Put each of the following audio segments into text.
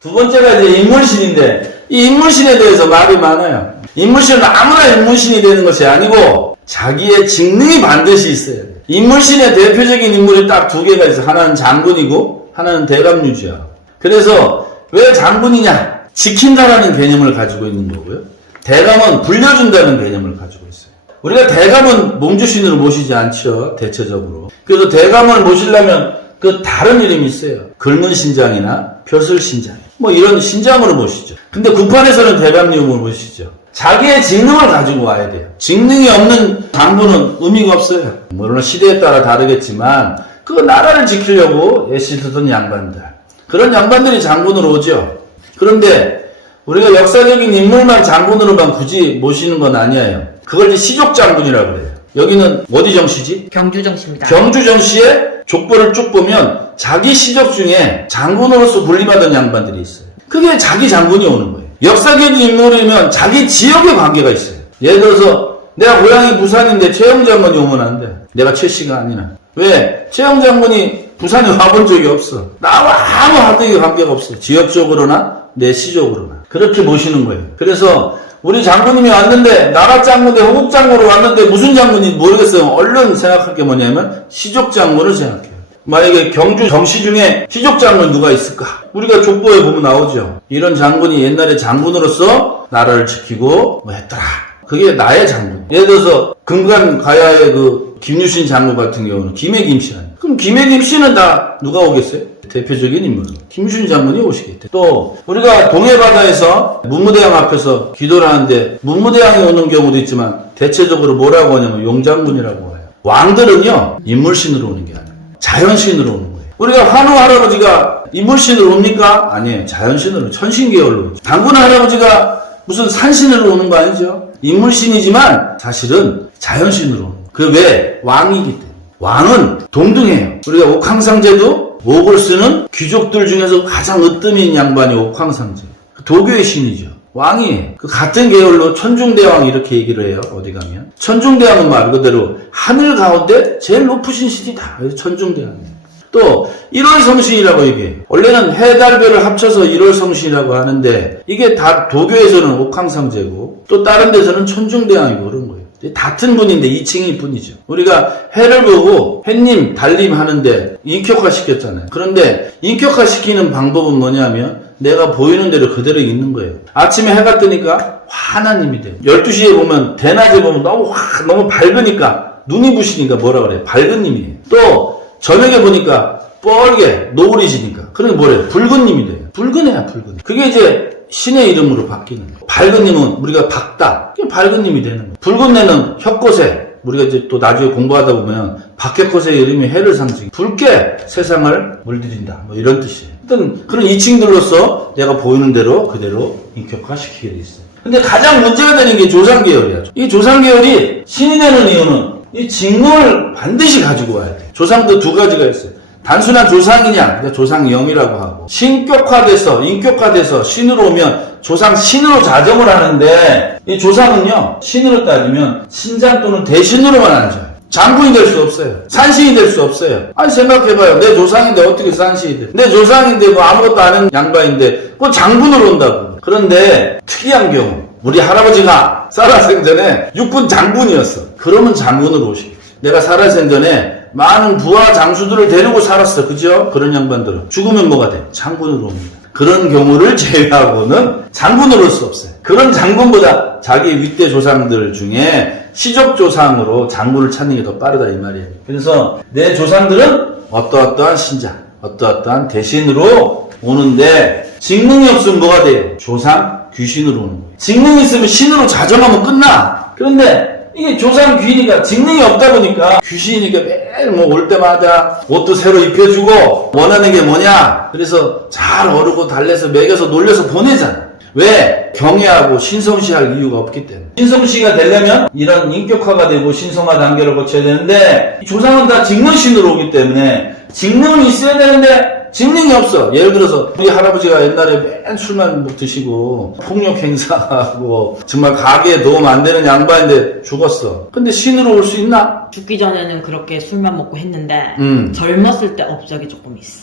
두 번째가 이제 인물신인데, 이 인물신에 대해서 말이 많아요. 인물신은 아무나 인물신이 되는 것이 아니고 자기의 직능이 반드시 있어야 돼요. 인물신의 대표적인 인물이 딱 두 개가 있어요. 하나는 장군이고 하나는 대감유지야. 그래서 왜 장군이냐? 지킨다라는 개념을 가지고 있는 거고요. 대감은 불려준다는 개념을 가지고 있어요. 우리가 대감은 몸주신으로 모시지 않죠. 대체적으로. 그래서 대감을 모시려면 그 다른 이름이 있어요. 글문신장이나 벼슬신장. 뭐 이런 신장으로 모시죠. 근데 국판에서는 대감용으로 모시죠. 자기의 직능을 가지고 와야 돼요. 직능이 없는 장군은 의미가 없어요. 물론 시대에 따라 다르겠지만 그 나라를 지키려고 애쓰던 양반들. 그런 양반들이 장군으로 오죠. 그런데 우리가 역사적인 인물만 장군으로만 굳이 모시는 건 아니에요. 그걸 이제 시족장군이라고 그래요. 여기는 어디 정씨지? 경주 정씨입니다. 경주 정씨의 족보를 쭉 보면 자기 시족 중에 장군으로서 분리받은 양반들이 있어요. 그게 자기 장군이 오는 거예요. 역사적인 인물이면 자기 지역에 관계가 있어요. 예를 들어서 내가 고향이 부산인데 최영 장군이 오면 안 돼. 내가 최 씨가 아니라. 왜? 최영 장군이 부산에 와본 적이 없어. 나와 아무 하등의 관계가 없어. 지역적으로나 내 시적으로나. 그렇게 모시는 거예요. 그래서 우리 장군님이 왔는데 나라 장군대 호국 장군으로 왔는데 무슨 장군인지 모르겠어요. 얼른 생각할 게 뭐냐면 시족 장군을 생각해요. 만약에 경주 정씨 중에 시족 장군 누가 있을까? 우리가 족보에 보면 나오죠. 이런 장군이 옛날에 장군으로서 나라를 지키고 뭐 했더라. 그게 나의 장군. 예를 들어서 금관가야의 그 김유신 장군 같은 경우는 김해김씨라는. 그럼 김해김씨는 다 누가 오겠어요? 대표적인 인물. 김유신 장군이 오시겠대. 또 우리가 동해바다에서 문무대왕 앞에서 기도를 하는데 문무대왕이 오는 경우도 있지만 대체적으로 뭐라고 하냐면 용장군이라고 해요. 왕들은요 인물신으로 오는 게 아니에요. 자연신으로 오는 거예요. 우리가 환우 할아버지가 인물신으로 옵니까? 아니에요. 자연신으로 천신계열로 오죠. 당군 할아버지가 무슨 산신으로 오는 거 아니죠? 인물신이지만 사실은 자연신으로 오는 거예요. 그 왜? 왕이기 때문에. 왕은 동등해요. 우리가 옥황상제도 옥을 쓰는 귀족들 중에서 가장 으뜸인 양반이 옥황상제. 도교의 신이죠. 왕이 그 같은 계열로 천중대왕 이렇게 얘기를 해요. 어디 가면. 천중대왕은 말 그대로 하늘 가운데 제일 높으신 신이다. 그래서 천중대왕이에요. 또 1월 성신이라고 얘기해요. 원래는 해달별을 합쳐서 1월 성신이라고 하는데 이게 다 도교에서는 옥황상제고 또 다른 데서는 천중대왕이고 그런 거예요. 같은 분인데 2층일 뿐이죠. 우리가 해를 보고 해님, 달님 하는데 인격화 시켰잖아요. 그런데 인격화 시키는 방법은 뭐냐면 내가 보이는 대로 그대로 있는 거예요. 아침에 해가 뜨니까 환한 힘이 돼요. 12시에 보면 대낮에 보면 너무 밝으니까 눈이 부시니까 뭐라 그래요? 밝은 힘이에요. 또 저녁에 보니까 뻘게 노을이 지니까 그러니까 뭐래요? 붉은 힘이 돼요. 붉은 해야 붉은. 그게 이제 신의 이름으로 바뀌는 거예요. 밝은 님은 우리가 밝다. 그게 밝은 님이 되는 거예요. 붉은 내는 혁고세. 우리가 이제 또 나중에 공부하다 보면 박혁고세의 이름이 해를 상징해. 붉게 세상을 물들인다. 뭐 이런 뜻이에요. 어떤 그런 이칭들로서 내가 보이는 대로 그대로 인격화시키게 돼 있어요. 근데 가장 문제가 되는 게 조상계열이야. 이 조상계열이 신이 되는 이유는 이 직능을 반드시 가지고 와야 돼. 조상도 두 가지가 있어요. 단순한 조상이냐, 조상영이라고 하고, 신격화돼서, 인격화돼서 신으로 오면 조상 신으로 자정을 하는데, 이 조상은요, 신으로 따지면 신장 또는 대신으로만 앉아요. 장군이 될 수 없어요. 산신이 될 수 없어요. 아니, 생각해봐요. 내 조상인데 어떻게 산신이 돼? 내 조상인데 뭐 아무것도 아는 양반인데, 그 장군으로 온다고. 그런데 특이한 경우, 우리 할아버지가 살아생전에 육군 장군이었어. 그러면 장군으로 오시겠지. 내가 살아생전에 많은 부하 장수들을 데리고 살았어. 그죠? 그런 양반들은. 죽으면 뭐가 돼? 장군으로 옵니다. 그런 경우를 제외하고는 장군으로 올 수 없어요. 그런 장군보다 자기 윗대 조상들 중에 시족 조상으로 장군을 찾는 게 더 빠르다 이 말이에요. 그래서 내 조상들은 어떠어떠한 신자, 어떠어떠한 대신으로 오는데 직능이 없으면 뭐가 돼요? 조상 귀신으로 오는 거예요. 직능이 있으면 신으로 자정하면 끝나. 그런데 이게 조상 귀니까 직능이 없다 보니까 귀신이니까 매일 뭐 올 때마다 옷도 새로 입혀주고 원하는 게 뭐냐? 그래서 잘 어르고 달래서 먹여서 놀려서 보내잖아. 왜? 경애하고 신성시할 이유가 없기 때문에. 신성시가 되려면 이런 인격화가 되고 신성화 단계를 거쳐야 되는데 조상은 다 직능신으로 오기 때문에 직능은 있어야 되는데 직능이 없어. 예를 들어서 우리 할아버지가 옛날에 맨 술만 드시고 폭력 행사하고 정말 가게에 도움 안 되는 양반인데 죽었어. 근데 신으로 올 수 있나? 죽기 전에는 그렇게 술만 먹고 했는데 젊었을 때 업적이 조금 있어.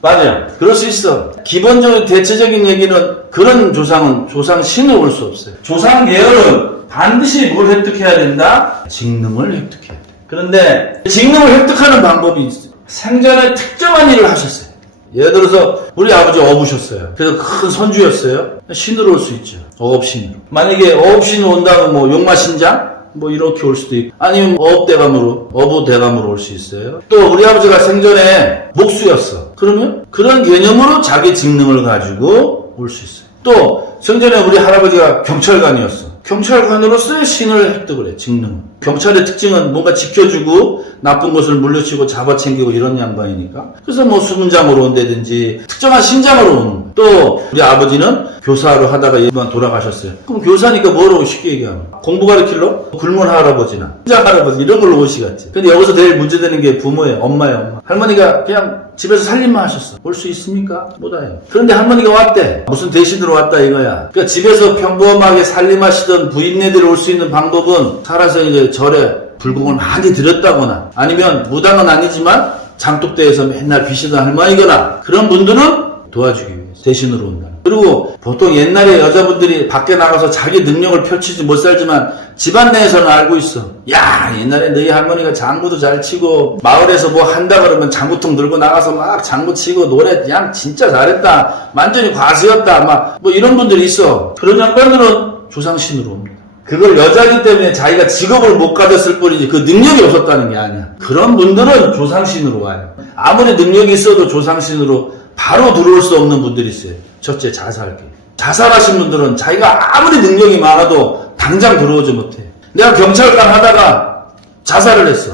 맞아요. 그럴 수 있어. 기본적인 대체적인 얘기는 그런 조상은 조상 신으로 올 수 없어요. 조상 계열은 반드시 뭘 획득해야 된다? 직능을 획득해야 돼. 그런데 직능을 획득하는 방법이 있어요. 생전에 특정한 일을 하셨어요. 예를 들어서 우리 아버지 어부셨어요. 그래서 큰 선주였어요. 신으로 올 수 있죠. 어업신으로. 만약에 어업신으로 온다면 뭐 용마신장? 뭐 이렇게 올 수도 있고 아니면 어업대감으로 어부대감으로 올 수 있어요. 또 우리 아버지가 생전에 목수였어. 그러면 그런 개념으로 자기 직능을 가지고 올 수 있어요. 또 생전에 우리 할아버지가 경찰관이었어. 경찰관으로서의 신을 획득을 해. 직능. 경찰의 특징은 뭔가 지켜주고 나쁜 것을 물리치고 잡아챙기고 이런 양반이니까. 그래서 뭐 수문장으로 온다든지 특정한 신장으로 오는 거예요. 또 우리 아버지는 교사로 하다가 일반 돌아가셨어요. 그럼 교사니까 뭐라고 쉽게 얘기하면 공부 가르칠러? 굶은 할아버지나 신장 할아버지 이런 걸로 오시겠지. 근데 여기서 제일 문제되는 게 부모예요. 엄마예요. 엄마. 할머니가 그냥 집에서 살림만 하셨어. 올 수 있습니까? 못 와요. 그런데 할머니가 왔대. 무슨 대신으로 왔다 이거야. 그러니까 집에서 평범하게 살림하시던 부인네들이 올 수 있는 방법은 살아서 이제 절에 불공을 많이 드렸다거나 아니면 무당은 아니지만 장독대에서 맨날 비시던 할머니거나 그런 분들은 도와주기 위해서 대신으로 온다. 그리고 보통 옛날에 여자분들이 밖에 나가서 자기 능력을 펼치지 못 살지만 집안 내에서는 알고 있어. 야, 옛날에 너희 할머니가 장구도 잘 치고 마을에서 뭐 한다 그러면 장구통 들고 나가서 막 장구 치고 노래 그냥 진짜 잘했다. 완전히 과수였다. 막 뭐 이런 분들이 있어. 그런 양반들은 조상신으로 옵니다. 그걸 여자이기 때문에 자기가 직업을 못 가졌을 뿐이지 그 능력이 없었다는 게 아니야. 그런 분들은 조상신으로 와요. 아무리 능력이 있어도 조상신으로 바로 들어올 수 없는 분들이 있어요. 첫째, 자살계. 자살하신 분들은 자기가 아무리 능력이 많아도 당장 들어오지 못해. 내가 경찰관 하다가 자살을 했어.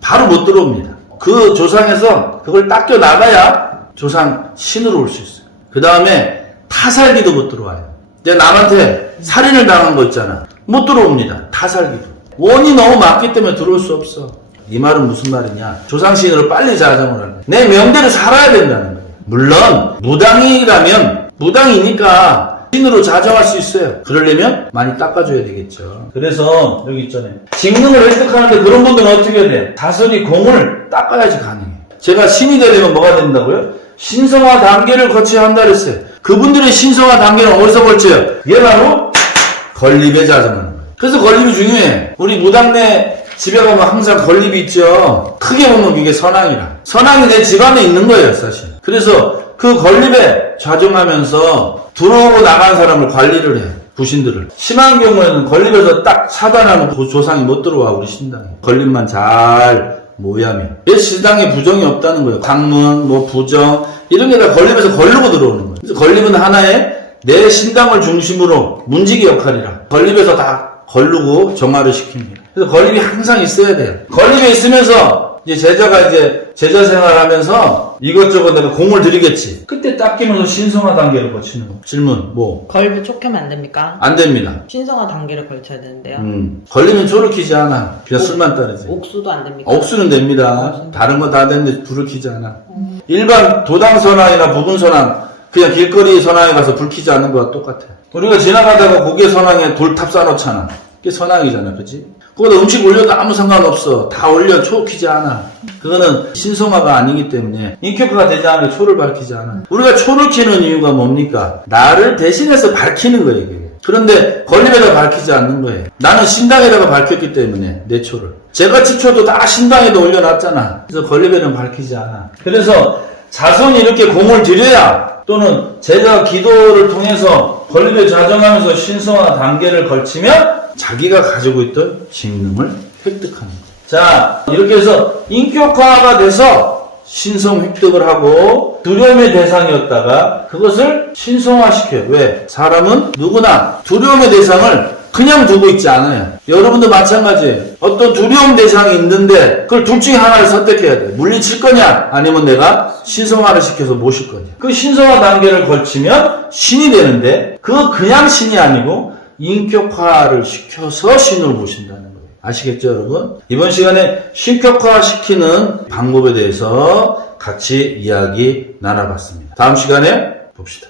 바로 못 들어옵니다. 그 조상에서 그걸 닦여 나가야 조상 신으로 올 수 있어요. 그 다음에 타살기도 못 들어와요. 내가 남한테 살인을 당한 거 있잖아. 못 들어옵니다. 타살기도. 원이 너무 많기 때문에 들어올 수 없어. 이 말은 무슨 말이냐. 조상신으로 빨리 자정을 하는 거야. 내 명대로 살아야 된다는 거야. 물론 무당이라면 무당이니까 신으로 자정할 수 있어요. 그러려면 많이 닦아줘야 되겠죠. 그래서 여기 있잖아요. 직능을 획득하는데 그런 분들은 어떻게 해야 돼? 자손이 공을 닦아야지 가능해. 제가 신이 되려면 뭐가 된다고요? 신성화 단계를 거쳐야 한다 그랬어요. 그분들의 신성화 단계는 어디서 거쳐요? 그게 바로 건립에 자정하는 거예요. 그래서 건립이 중요해. 우리 무당네 집에 가면 항상 건립이 있죠. 크게 보면 그게 선왕이라. 선왕이 내 집안에 있는 거예요, 사실. 그래서 그 건립에 좌정하면서 들어오고 나간 사람을 관리를 해. 부신들을. 심한 경우에는 건립에서 딱 차단하면 그 조상이 못 들어와, 우리 신당에. 건립만 잘 모야면. 내 신당에 부정이 없다는 거예요. 강문, 뭐 부정, 이런 게 다 건립에서 걸르고 들어오는 거예요. 그래서 건립은 하나의 내 신당을 중심으로 문지기 역할이라. 건립에서 다 걸르고 정화를 시킵니다. 그래서 건립이 항상 있어야 돼요. 건립에 있으면서 이제 제자가 이제 제자 생활하면서 이것저것 내가 공을 들이겠지. 그때 닦이면서 신성화 단계를 거치는 거. 질문 뭐? 걸부 촉하면 안 됩니까? 안 됩니다. 신성화 단계를 걸쳐야 되는데요. 걸리면 초를 키지 않아. 그냥 술만 따르지. 옥수도 안 됩니까? 옥수는 됩니다. 다른 거 다 되는데 불을 켜지 않아. 일반 도당 선왕이나 부분 선왕 그냥 길거리 선왕에 가서 불 켜지 않는 거와 똑같아. 우리가 지나가다가 고개 선왕에 돌탑 쌓아놓잖아. 그게 선왕이잖아, 그치? 그거다 음식 올려도 아무 상관없어. 다 올려 초 켜지 않아. 그거는 신성화가 아니기 때문에 인격화가 되지 않으면 초를 밝히지 않아. 우리가 초를 켜는 이유가 뭡니까? 나를 대신해서 밝히는 거예요, 이게. 그런데 건립에다 밝히지 않는 거예요. 나는 신당에다가 밝혔기 때문에 내 초를. 제같이 초도 다 신당에다 올려놨잖아. 그래서 건립에는 밝히지 않아. 그래서 자손이 이렇게 공을 들여야 또는 제가 기도를 통해서 건립에 좌정하면서 신성화 단계를 걸치면 자기가 가지고 있던 직능을 획득하는 거예요. 자, 이렇게 해서 인격화가 돼서 신성 획득을 하고 두려움의 대상이었다가 그것을 신성화시켜요. 왜? 사람은 누구나 두려움의 대상을 그냥 두고 있지 않아요. 여러분도 마찬가지예요. 어떤 두려움 대상이 있는데 그걸 둘 중에 하나를 선택해야 돼. 물리칠 거냐 아니면 내가 신성화를 시켜서 모실 거냐. 그 신성화 단계를 걸치면 신이 되는데 그거 그냥 신이 아니고 인격화를 시켜서 신을 모신다는 거예요. 아시겠죠, 여러분? 이번 시간에 신격화시키는 방법에 대해서 같이 이야기 나눠봤습니다. 다음 시간에 봅시다.